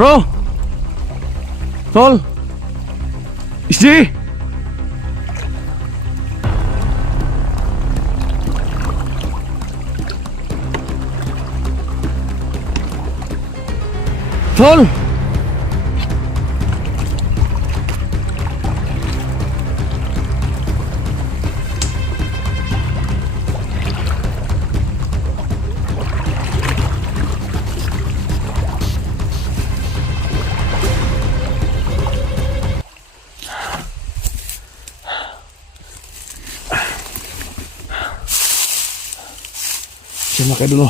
Bro! Tol! SG! Tol! Siya dulu.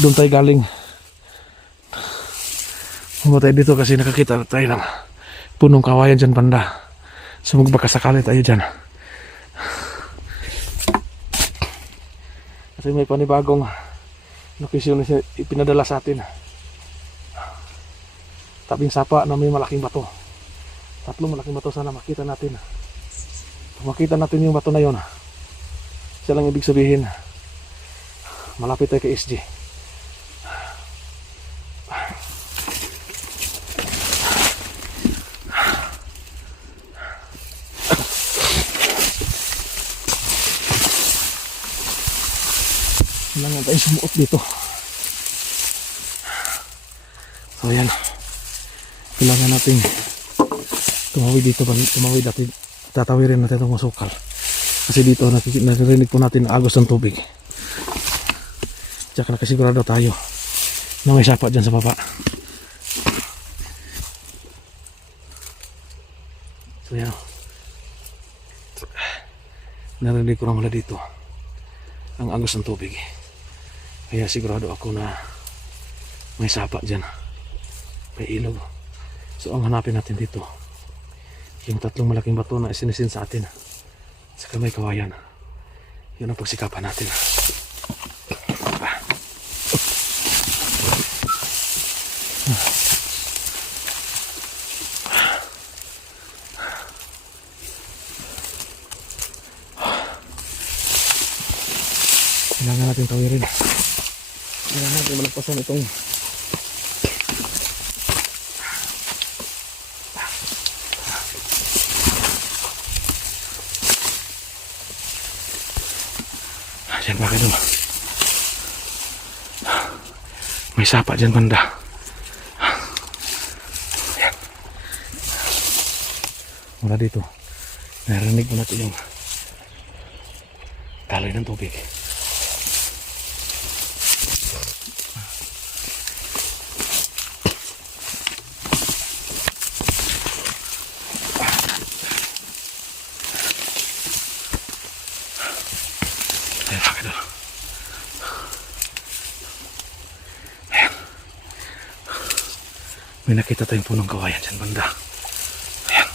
Doon tayo galing. Pumunta tayo dito kasi nakakita tayo ng punong kawayan dyan banda. So magbakasakali tayo dyan. Kasi may panibagong location na siya ipinadala sa atin. Tabing sapa na may malaking bato. 3 malaking bato, sana makita natin. Kung makita natin yung bato na yon, siya lang ibig sabihin malapit tayo kay SG. Kailangan tayo sumuot dito. So yan, kailangan natin tumawid dito. Tumawid natin, tatawirin natin itong masukal. Kasi dito naririnig po natin ang agos ng tubig. Tsaka nakasigurado tayo na may sapa dyan sa baba. So yan, narinig ko na mula dito ang agos ng tubig. Kaya sigurado ako na may sapa dyan, may ilog. So ang hanapin natin dito yung 3 malaking bato na isinisin sa atin sa may kawayan. Yun ang pagsikapan natin. Kailangan natin tawirin. Kailangan natin malagpasan itong dyan ba kayo? May sapa dyan banda. Yan. Mula dito narinig mo natin yung taloy ng tubig. May nakita tayong punong kawayan dyan banda. Ayan.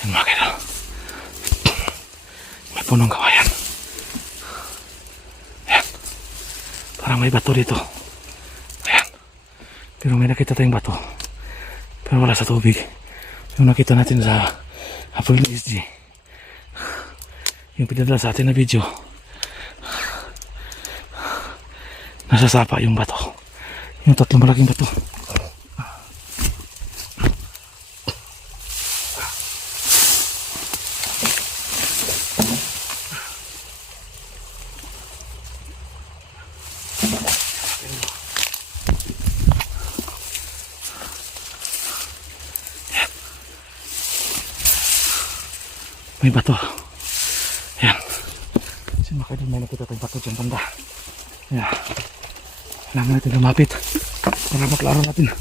Yan mga kailan, may punong kawayan. Ayan, parang may bato dito. Ayan, pero may nakita tayong bato, pero wala sa tubig. Yung nakita natin sa apoy ng SG, yung pinadala sa atin na video, nasa sapa yung bato, yung 3 malaking bato. May bato. Ayan. Kasi makita may nakita tayong bato dyan banda. Ayan. Kailangan natin lumapit para maklaro natin.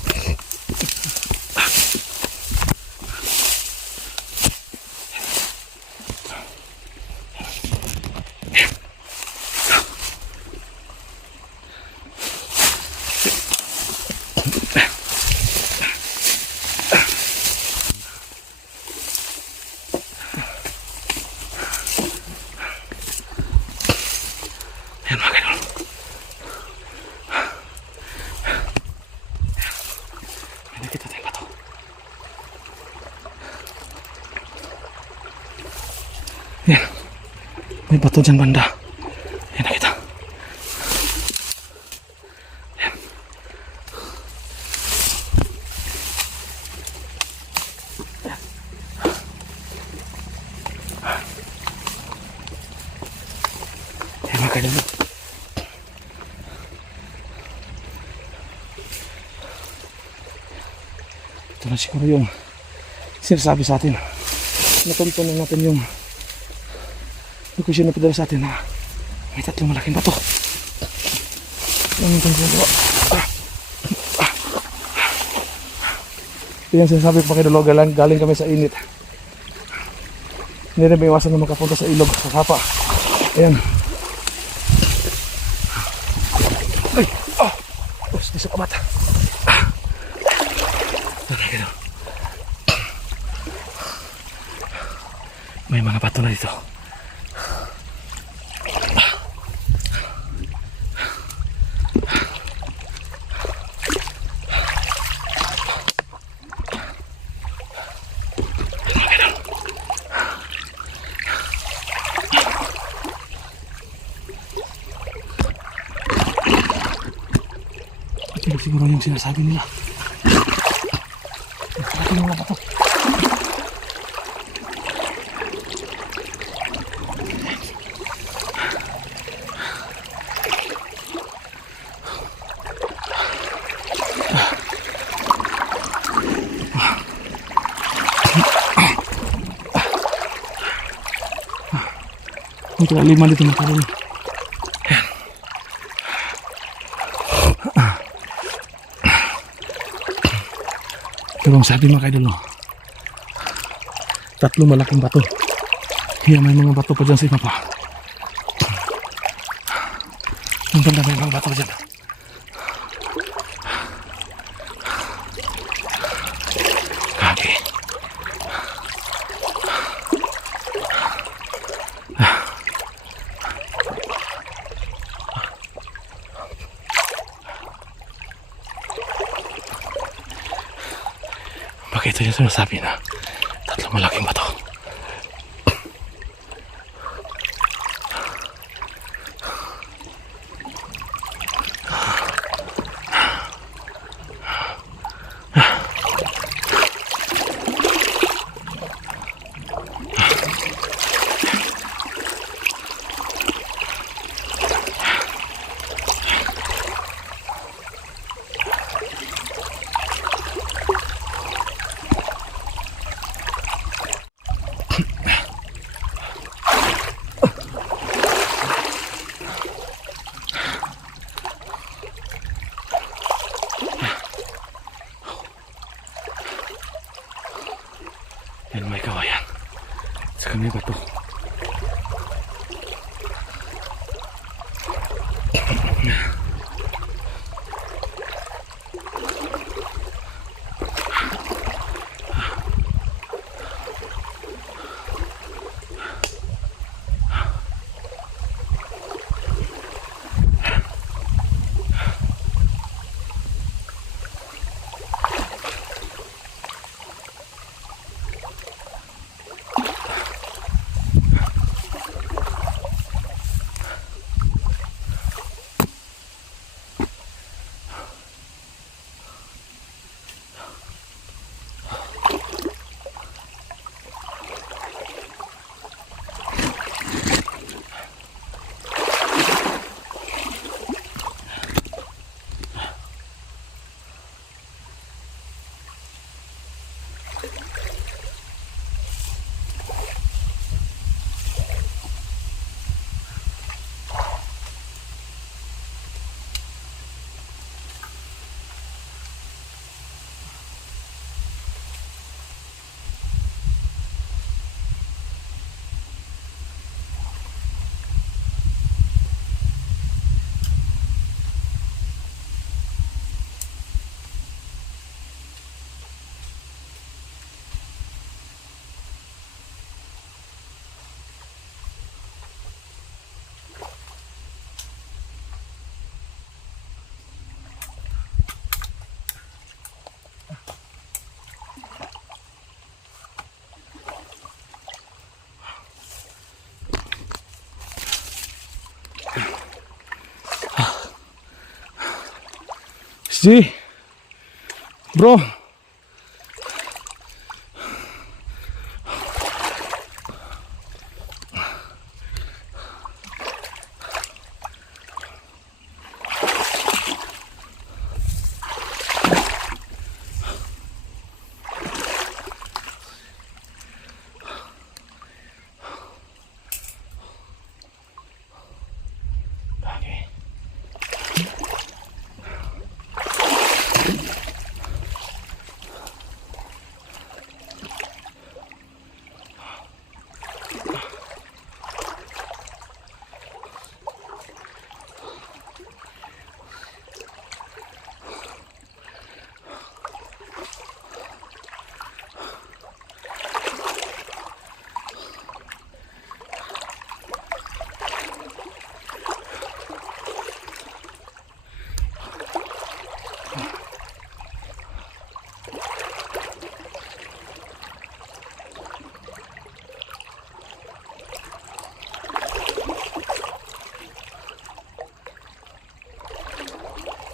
May bato dyan banda. Ayan nakita. Ayan. Ayan mga kaidol. Ito na siguro yung sinasabi sa atin. Natuntunan natin yung question na padala sa atin na may tatlong malaking bato. Ito yung sinasabi ko mga idol, galing kami sa init. Hindi rin may iwasan na makapunta sa ilog, sa sapa. Ayan. Ay! Oh! Tapos, di sa kamat. May mga bato na dito. Ito siguro yung sinasabi nila. Ito yung mga bato. May kalaliman dito mga kaidol. Ito bang sabi mga kaidol, no? Tatlong malaking bato. Kaya may mga bato pa dyan sa iba pa. Ang ganda may mga bato dyan. Grabe. Bakit ito yung sinasabi na tatlong malaking bato? Yan may kawayan. Sa kami bato. SG. Bro.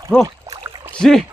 Bro, SG.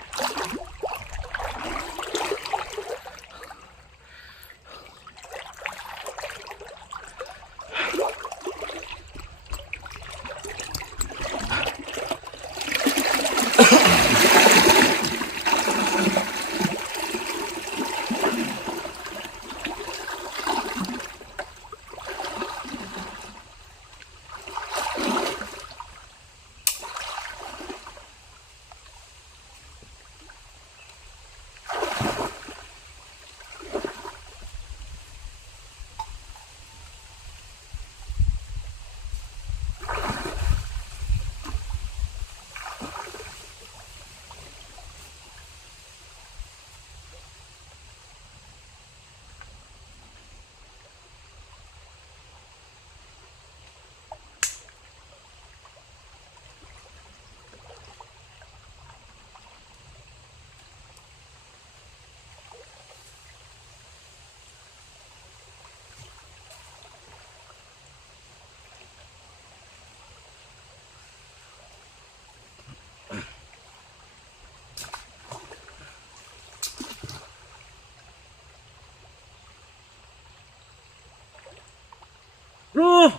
Bro!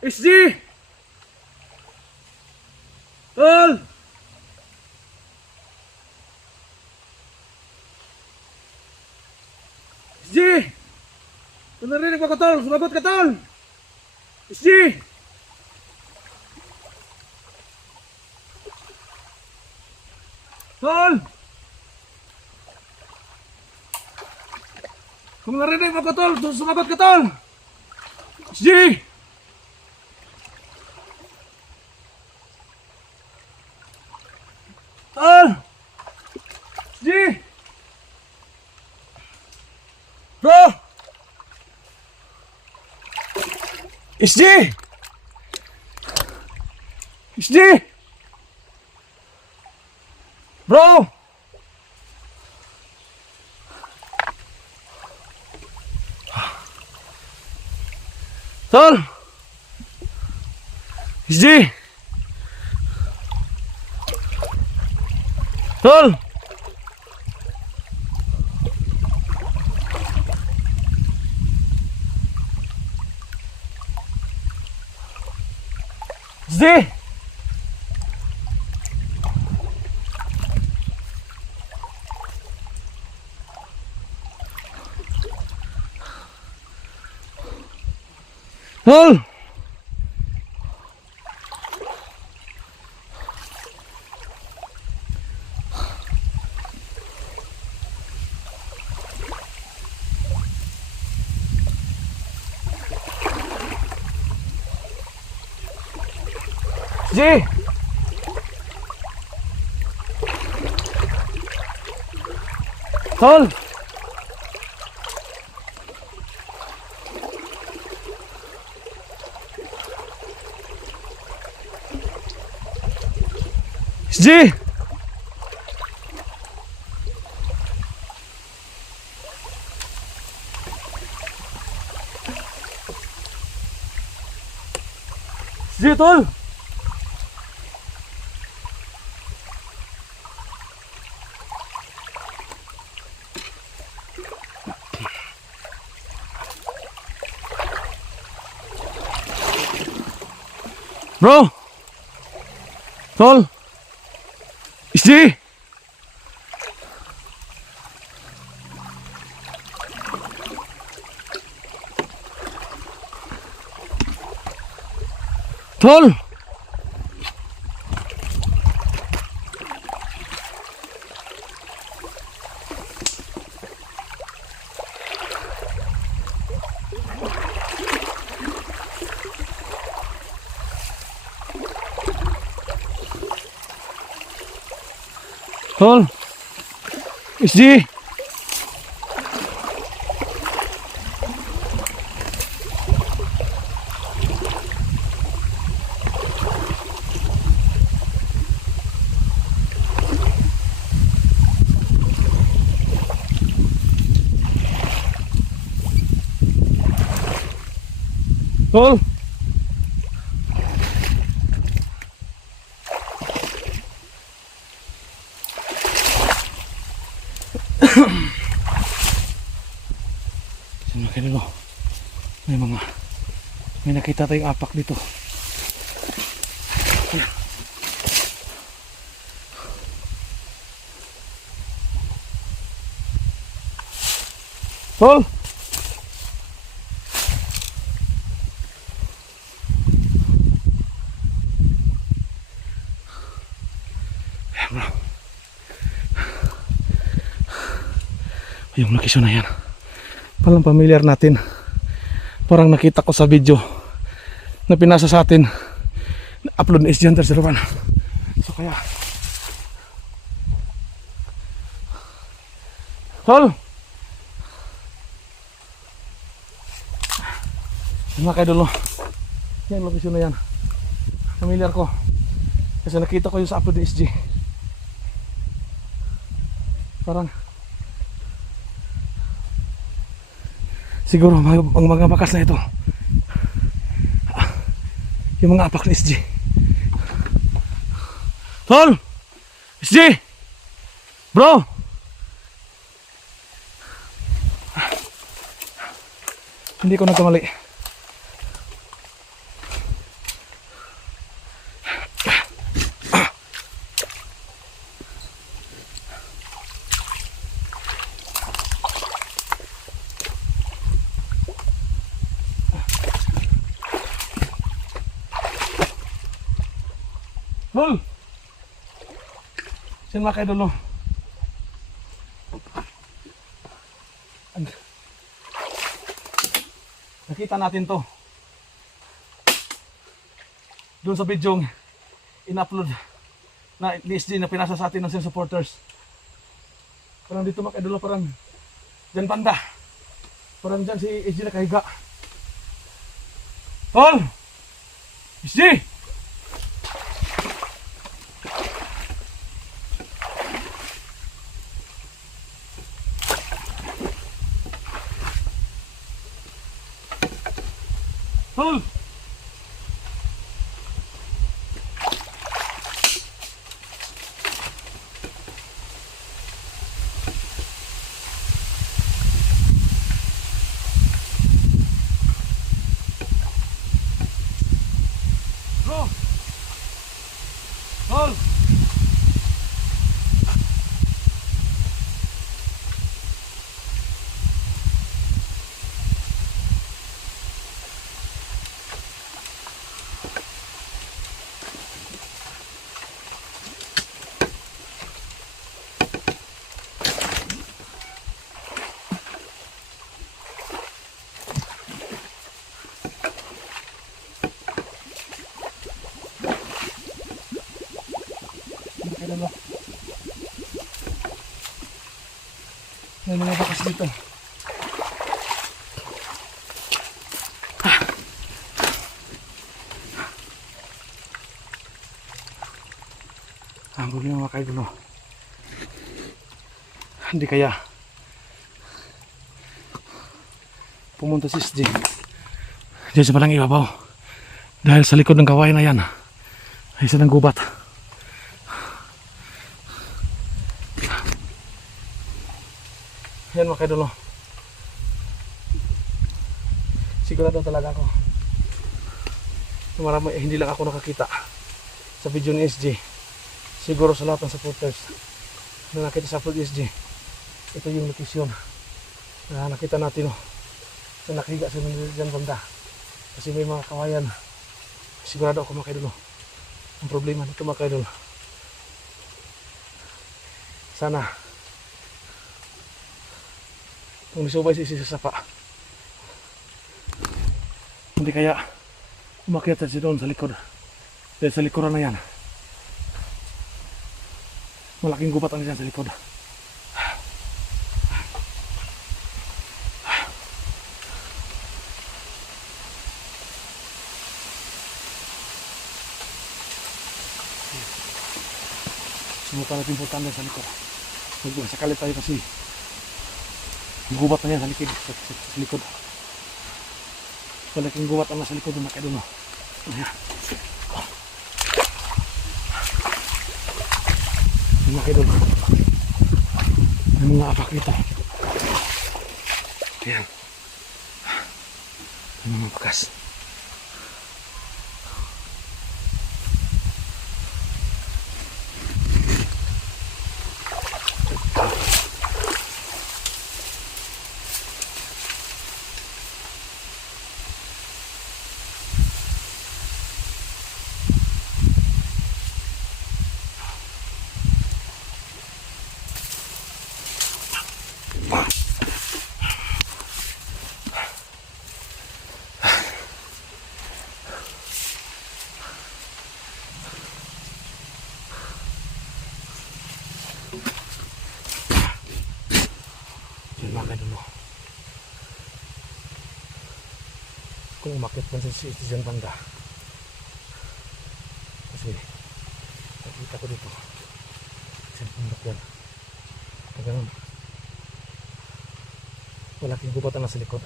SG! Tol! SG! Kung narinig mo ko, Tol, sumagot ka, Tol! SG! Tol! Kung narinig mo ko, Tol, sumagot ka, Tol! SG! Tol! SG! Bro! SG! SG! Bro! Tol! SG! Tol! SG! Tol! SG! Tol! SG! SG, Tol! Bro! Tol! SG! Tol! Tol! SG! Tol! Sino kayo dito? May nakita tayong apak dito. Tol! Yung location na yan, parang familiar natin. Parang nakita ko sa video na pinasa sa atin, upload ni SG Hunter 01. So kaya Tol! Mga kaidolo, yan location na yan, familiar ko kasi nakita ko yung sa upload ni SG. Parang siguro ang mga bakas na ito, yung mga apak ni SG. Tol! SG! Bro! Hindi ko nagkamali. Tol! Sino mga kaidolo? Nakita natin to doon sa video in-upload na ni SG na pinasa sa atin ng Sin supporters. Parang dito mga kaidolo, parang dyan banda, parang dyan si SG nakahiga. Tol! SG! Tol! Bro! Tol! May mga bakas dito. Ang problema mga kaidolo, hindi kaya pumunta si SG diyan sa palang ibabaw, dahil sa likod ng kawain na yan ay isa ng gubat. Yan mga kaidolo, sigurado talaga ako Marami, hindi lang ako nakakita sa video ni SG. Siguro sa lahat ng supporters na nakita sa upload SG, ito yung location na nakita natin, oh, sa nakahiga sa dyan banda. Kasi may mga kawayan. Sigurado ako mga kaidol, oh. Ang problema nito mga kaidol, sana kung nisubay si sa sapa, hindi kaya umakyat siya doon sa likod. Dahil sa likuran na yan, malaking gubat ang dyan sa likod. Subukan natin puntaan din sa likod. Magsakali tayo kasi gubat na yan sa likod. Sa likod. Malaking gubat ang nasa likod ng mga kaidol. Ayan. Mga kaidol, may mga apak dito. Ayan. May mga bakas. Mga kaidol, kung umakit man si dyan banda, kasi nakita ko dito isang pundok yan na ganun, malaking gubatan na sa likod.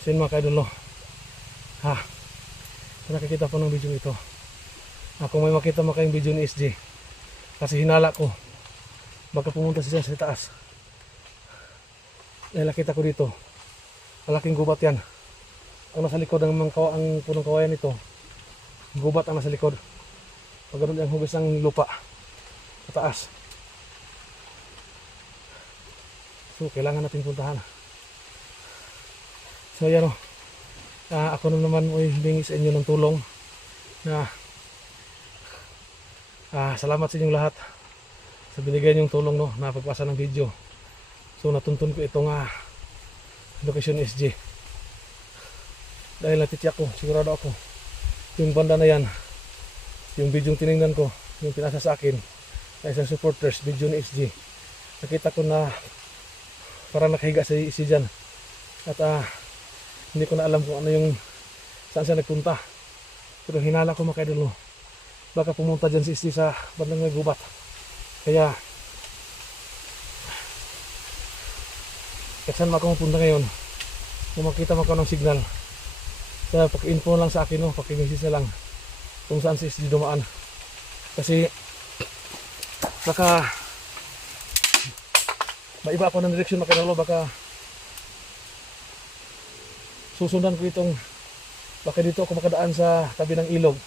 So yun mga kaidol, ha, kung nakikita po ng video ito, kung may makita mo kayong video ni SG, kasi hinala ko baka pumunta siya sa taas. Dahil nakita ko dito, malaking gubat yan. Ang nasa likod ng ang punong kawayan nito, gubat ang nasa likod. Pag ganun ang hugas ng lupa sa taas. So kailangan natin puntahan. So yan, ako naman humingi sa inyo ng tulong na salamat sa inyong lahat sa binigay niyong tulong, no, na pagpasa ng video. So natuntun ko itong location SG dahil natitiyak ko, sigurado ako yung banda na yan, yung video tinignan ko, yung pinasa sa akin na isang supporters, video ni SG, nakita ko na parang nakahiga si dyan at hindi ko na alam kung ano yung saan siya nagpunta, pero hinala ko mga kaidol, baka pumunta dyan si SG sa bandang may gubat. Kaya saan ako mapunta ngayon, kung makita mo ko ng signal, kaya paki-info lang sa akin, paki-message na lang kung saan si SG dumaan, kasi baka maiba ako ng direksyon mga kaidol, baka susundan ko itong, baka dito ako makadaan sa tabi ng ilog,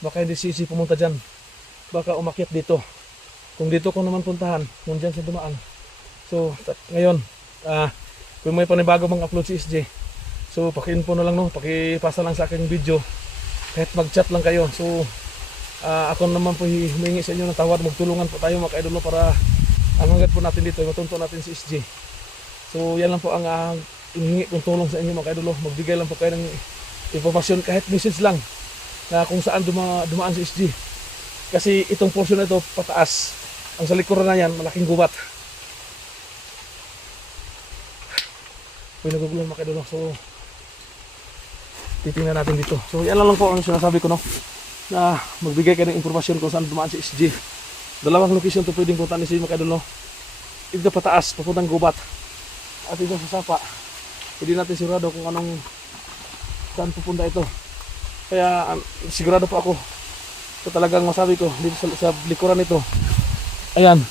baka hindi si SG pumunta dyan, baka umakyat dito. Kung dito ko naman puntahan, kung dyan sa dumaan. So, ngayon, kung may panibago mga upload si SG, so paki-info na lang, pakipasa lang sa akin yung video, kahit mag-chat lang kayo. So, ako naman po humingi sa inyo ng tawad, magtulungan po tayo mga kaidol para hanggang po natin dito, matunto natin si SG. So, yan lang po ang hinihingi kong tulong sa inyo mga kaidol. Magbigay lang po kayo ng informasyon, kahit message lang, na kung saan dumaan si SG. Kasi itong portion na ito pataas, ang sa likuran na yan, malaking gubat. Uy, nagugulan mga kaidol. So, titingnan natin dito. So, yan lang po ang sinasabi ko, na magbigay kayo ng informasyon kung saan dumaan si SG. Dalawang location to pwedeng puntaan ni SG mga kaidol. Ito pataas, papuntang gubat. At ito sa sapa. Hindi natin sigurado kung anong saan pupunta ito. Kaya sigurado po ako. So talagang masabi ko dito sa likuran nito. Ayan.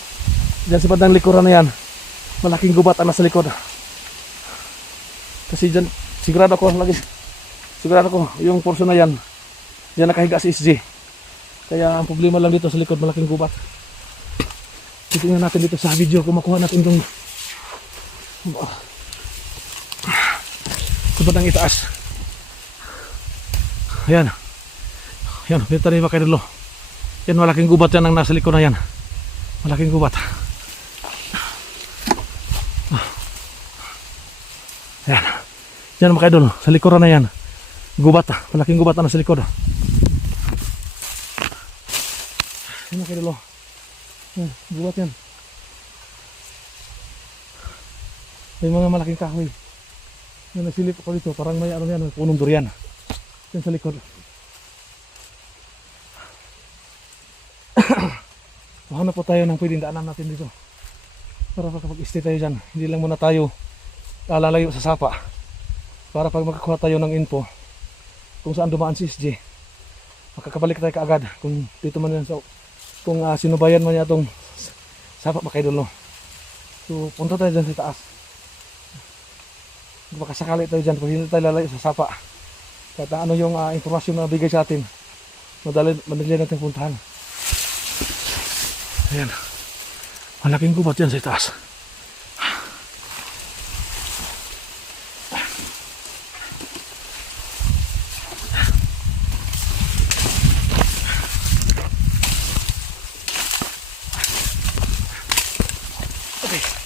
Diyan sa bandang likuran na yan, malaking gubat ang nasa likod. Kasi dyan sigurado ko lagi. Sigurado ko yung portion na yan. Yan nakahiga si SG. Kaya ang problema lang dito sa likod, malaking gubat. Titingnan natin dito sa video kung makuha natin itong gubat ng itaas. Ayan. Ayan, dito rin mga kaidolo. Yan, malaking gubat yan ang nasa likod na yan. Malaking gubat. Ayan. Yan mga kaidolo, sa likuran na yan. Gubat, malaking gubat na nasa likod. Yan mga kaidolo. Yan, gubat yan. May mga malaking kahoy. Yan, nasilip ako dito, parang may ano yan, may punong durian. Yan sa likod. Hanap po tayo ng pwedeng daanan natin dito. Para kapag-stay tayo dyan, hindi lang muna tayo lalayo sa sapa. Para pag makakuha tayo ng info kung saan dumaan si SG, makakabalik tayo kaagad kung dito man yan. So, kung sinubayan man niya itong sapa pa kayo dulo. So punta tayo dyan sa taas. Baka sakali tayo dyan kung hindi tayo lalayo sa sapa. Kahit ano yung informasyon na bigay sa atin, madali natin puntahan. Ayan, malaking gubat yan sa taas. Okay.